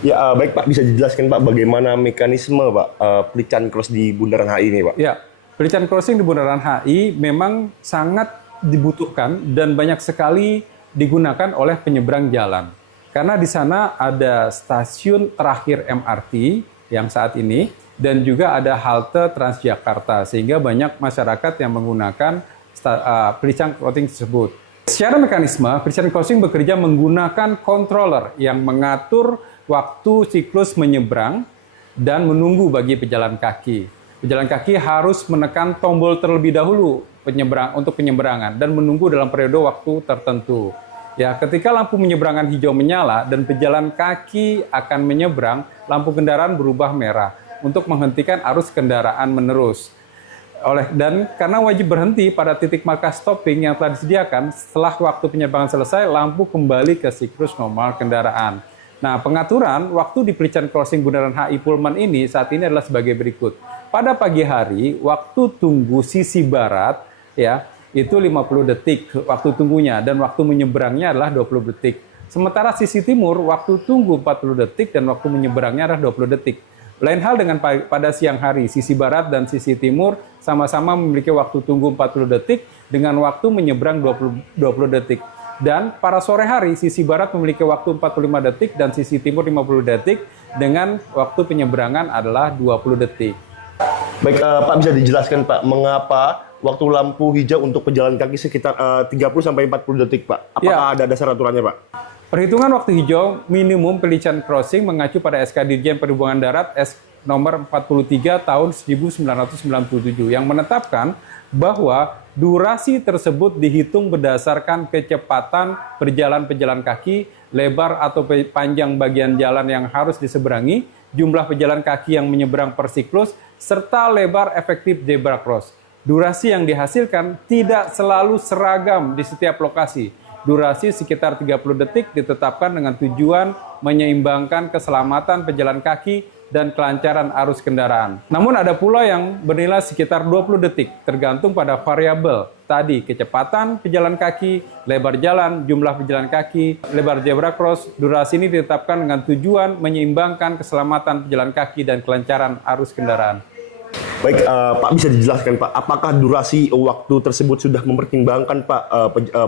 Ya, baik Pak, bisa dijelaskan Pak bagaimana mekanisme Pak pelican cross di Bundaran HI ini Pak? Ya, pelican crossing di Bundaran HI memang sangat dibutuhkan dan banyak sekali digunakan oleh penyeberang jalan. Karena di sana ada stasiun terakhir MRT yang saat ini dan juga ada halte Transjakarta sehingga banyak masyarakat yang menggunakan pelican crossing tersebut. Secara mekanisme, pelican crossing bekerja menggunakan controller yang mengatur waktu siklus menyeberang dan menunggu bagi pejalan kaki. Pejalan kaki harus menekan tombol terlebih dahulu untuk penyeberangan dan menunggu dalam periode waktu tertentu. Ya, ketika lampu menyeberangan hijau menyala dan pejalan kaki akan menyeberang, lampu kendaraan berubah merah untuk menghentikan arus kendaraan menerus. Dan karena wajib berhenti pada titik marka stopping yang telah disediakan, setelah waktu penyeberangan selesai, lampu kembali ke siklus normal kendaraan. Nah, pengaturan waktu di pelican crossing Bundaran HI Pullman ini saat ini adalah sebagai berikut. Pada pagi hari, waktu tunggu sisi barat ya, itu 50 detik waktu tunggunya dan waktu menyeberangnya adalah 20 detik. Sementara sisi timur, waktu tunggu 40 detik dan waktu menyeberangnya adalah 20 detik. Lain hal dengan pada siang hari, sisi barat dan sisi timur sama-sama memiliki waktu tunggu 40 detik dengan waktu menyeberang 20 detik. Dan pada sore hari, sisi barat memiliki waktu 45 detik dan sisi timur 50 detik dengan waktu penyeberangan adalah 20 detik. Baik, Pak bisa dijelaskan Pak, mengapa waktu lampu hijau untuk pejalan kaki sekitar 30-40 detik Pak? Apakah ada dasar aturannya Pak? Perhitungan waktu hijau minimum pelican crossing mengacu pada SK Dirjen Perhubungan Darat S nomor 43 tahun 1997 yang menetapkan bahwa durasi tersebut dihitung berdasarkan kecepatan berjalan pejalan kaki, lebar atau panjang bagian jalan yang harus diseberangi, jumlah pejalan kaki yang menyeberang per siklus, serta lebar efektif zebra cross. Durasi yang dihasilkan tidak selalu seragam di setiap lokasi. Durasi sekitar 30 detik ditetapkan dengan tujuan menyeimbangkan keselamatan pejalan kaki dan kelancaran arus kendaraan. Namun ada pula yang bernilai sekitar 20 detik, tergantung pada variabel tadi, kecepatan pejalan kaki, lebar jalan, jumlah pejalan kaki, lebar zebra cross. Durasi ini ditetapkan dengan tujuan menyeimbangkan keselamatan pejalan kaki dan kelancaran arus kendaraan. Baik, Pak bisa dijelaskan Pak, apakah durasi waktu tersebut sudah mempertimbangkan Pak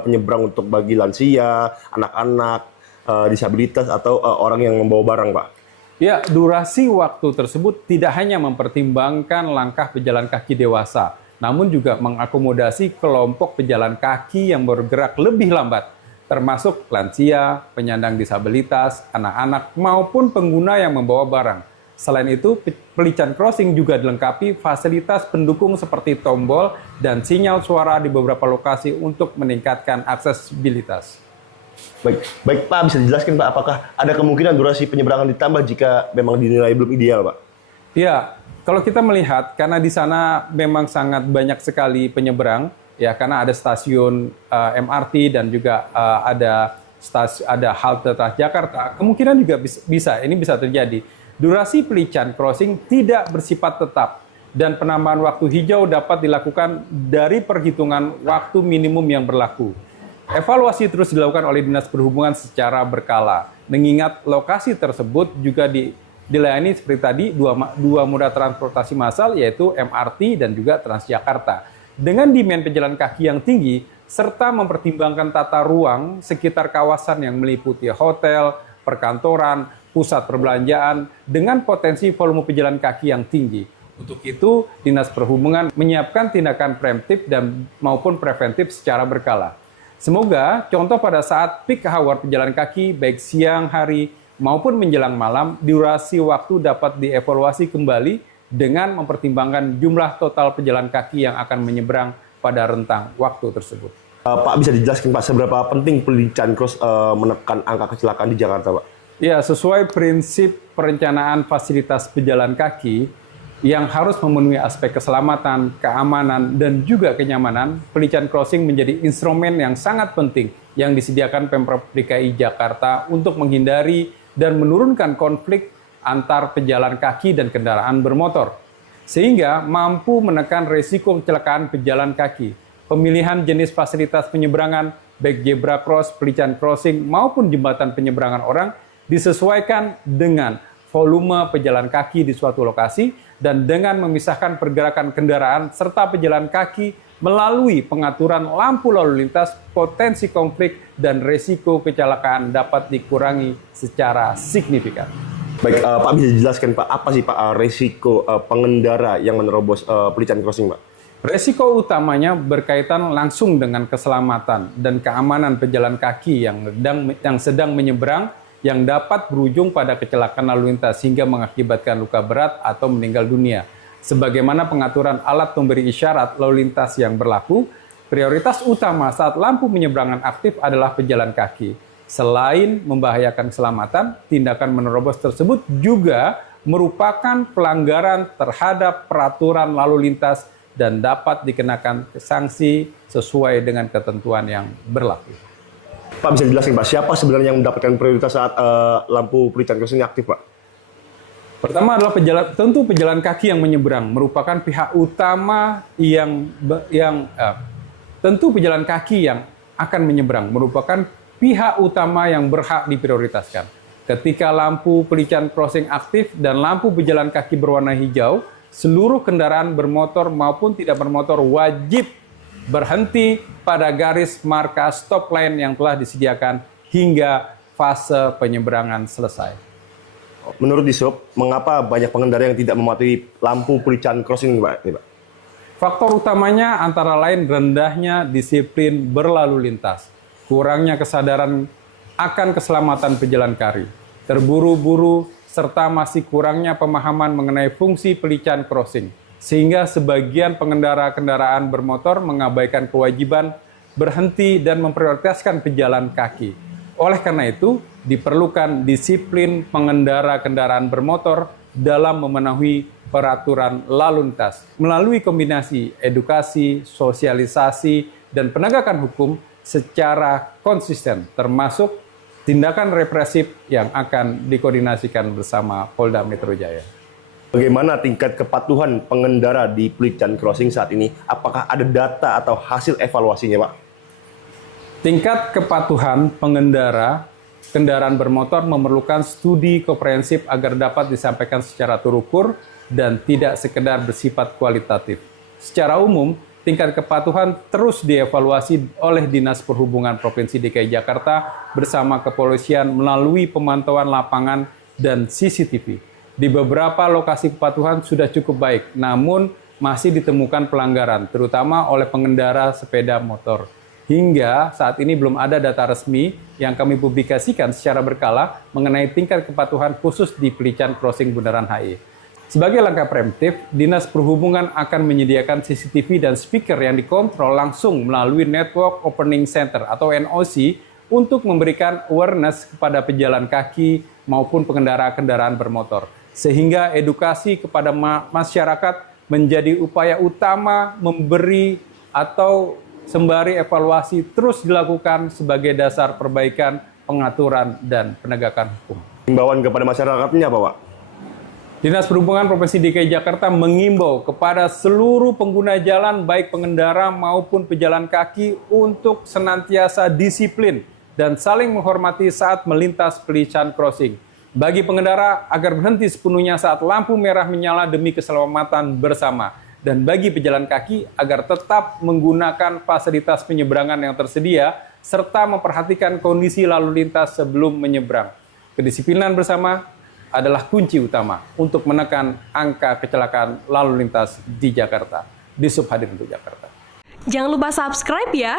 penyeberang untuk bagi lansia, anak-anak, disabilitas atau orang yang membawa barang Pak? Ya, durasi waktu tersebut tidak hanya mempertimbangkan langkah pejalan kaki dewasa, namun juga mengakomodasi kelompok pejalan kaki yang bergerak lebih lambat, termasuk lansia, penyandang disabilitas, anak-anak, maupun pengguna yang membawa barang. Selain itu, pelican crossing juga dilengkapi fasilitas pendukung seperti tombol dan sinyal suara di beberapa lokasi untuk meningkatkan aksesibilitas. Baik Pak, bisa dijelaskan Pak, apakah ada kemungkinan durasi penyeberangan ditambah jika memang dinilai belum ideal Pak? Ya, kalau kita melihat, karena di sana memang sangat banyak sekali penyeberang, ya karena ada stasiun MRT dan juga ada halte Transjakarta, kemungkinan juga bisa terjadi. Durasi pelican crossing tidak bersifat tetap dan penambahan waktu hijau dapat dilakukan dari perhitungan waktu minimum yang berlaku. Evaluasi terus dilakukan oleh Dinas Perhubungan secara berkala, mengingat lokasi tersebut juga dilayani seperti tadi dua moda transportasi massal yaitu MRT dan juga Transjakarta. Dengan demand pejalan kaki yang tinggi serta mempertimbangkan tata ruang sekitar kawasan yang meliputi hotel, perkantoran, pusat perbelanjaan dengan potensi volume pejalan kaki yang tinggi. Untuk itu, Dinas Perhubungan menyiapkan tindakan preemptif dan maupun preventif secara berkala. Semoga contoh pada saat peak hour pejalan kaki baik siang hari maupun menjelang malam, durasi waktu dapat dievaluasi kembali dengan mempertimbangkan jumlah total pejalan kaki yang akan menyeberang pada rentang waktu tersebut. Pak bisa dijelaskan Pak, seberapa penting pelican cross menekan angka kecelakaan di Jakarta Pak? Ya, sesuai prinsip perencanaan fasilitas pejalan kaki yang harus memenuhi aspek keselamatan, keamanan, dan juga kenyamanan, pelican crossing menjadi instrumen yang sangat penting yang disediakan Pemprov DKI Jakarta untuk menghindari dan menurunkan konflik antar pejalan kaki dan kendaraan bermotor, sehingga mampu menekan risiko kecelakaan pejalan kaki. Pemilihan jenis fasilitas penyeberangan, baik zebra cross, pelican crossing, maupun jembatan penyeberangan orang, disesuaikan dengan volume pejalan kaki di suatu lokasi dan dengan memisahkan pergerakan kendaraan serta pejalan kaki melalui pengaturan lampu lalu lintas, potensi konflik dan resiko kecelakaan dapat dikurangi secara signifikan. Baik, Pak bisa dijelaskan Pak, apa sih Pak resiko pengendara yang menerobos pelician crossing Pak? Resiko utamanya berkaitan langsung dengan keselamatan dan keamanan pejalan kaki yang sedang menyeberang yang dapat berujung pada kecelakaan lalu lintas hingga mengakibatkan luka berat atau meninggal dunia. Sebagaimana pengaturan alat pemberi isyarat lalu lintas yang berlaku, prioritas utama saat lampu penyeberangan aktif adalah pejalan kaki. Selain membahayakan keselamatan, tindakan menerobos tersebut juga merupakan pelanggaran terhadap peraturan lalu lintas dan dapat dikenakan sanksi sesuai dengan ketentuan yang berlaku. Pak bisa dijelaskan Pak, siapa sebenarnya yang mendapatkan prioritas saat lampu pelician crossing aktif Pak? Pertama adalah tentu pejalan kaki yang menyeberang merupakan pihak utama tentu pejalan kaki yang akan menyeberang merupakan pihak utama yang berhak diprioritaskan. Ketika lampu pelician crossing aktif dan lampu pejalan kaki berwarna hijau, seluruh kendaraan bermotor maupun tidak bermotor wajib berhenti pada garis marka stop line yang telah disediakan hingga fase penyeberangan selesai. Menurut Dishub, mengapa banyak pengendara yang tidak mematuhi lampu pelician crossing Pak? Ini, Pak? Faktor utamanya antara lain rendahnya disiplin berlalu lintas, kurangnya kesadaran akan keselamatan pejalan kaki, terburu-buru, serta masih kurangnya pemahaman mengenai fungsi pelician crossing, sehingga sebagian pengendara kendaraan bermotor mengabaikan kewajiban berhenti dan memprioritaskan pejalan kaki. Oleh karena itu, diperlukan disiplin pengendara kendaraan bermotor dalam memenuhi peraturan lalu lintas melalui kombinasi edukasi, sosialisasi, dan penegakan hukum secara konsisten, termasuk tindakan represif yang akan dikoordinasikan bersama Polda Metro Jaya. Bagaimana tingkat kepatuhan pengendara di pelician crossing saat ini? Apakah ada data atau hasil evaluasinya, Pak? Tingkat kepatuhan pengendara kendaraan bermotor memerlukan studi komprehensif agar dapat disampaikan secara terukur dan tidak sekedar bersifat kualitatif. Secara umum, tingkat kepatuhan terus dievaluasi oleh Dinas Perhubungan Provinsi DKI Jakarta bersama kepolisian melalui pemantauan lapangan dan CCTV. Di beberapa lokasi kepatuhan sudah cukup baik, namun masih ditemukan pelanggaran, terutama oleh pengendara sepeda motor. Hingga saat ini belum ada data resmi yang kami publikasikan secara berkala mengenai tingkat kepatuhan khusus di pelician crossing Bundaran HI. Sebagai langkah preemptif, Dinas Perhubungan akan menyediakan CCTV dan speaker yang dikontrol langsung melalui Network Opening Center atau NOC untuk memberikan awareness kepada pejalan kaki maupun pengendara kendaraan bermotor. Sehingga edukasi kepada masyarakat menjadi upaya utama memberi atau sembari evaluasi terus dilakukan sebagai dasar perbaikan, pengaturan, dan penegakan hukum. Himbauan kepada masyarakatnya apa, Pak? Dinas Perhubungan Provinsi DKI Jakarta mengimbau kepada seluruh pengguna jalan, baik pengendara maupun pejalan kaki, untuk senantiasa disiplin dan saling menghormati saat melintas pelician crossing. Bagi pengendara agar berhenti sepenuhnya saat lampu merah menyala demi keselamatan bersama. Dan bagi pejalan kaki agar tetap menggunakan fasilitas penyeberangan yang tersedia serta memperhatikan kondisi lalu lintas sebelum menyeberang. Kedisiplinan bersama adalah kunci utama untuk menekan angka kecelakaan lalu lintas di Jakarta. Dishub hadir untuk Jakarta. Jangan lupa subscribe ya.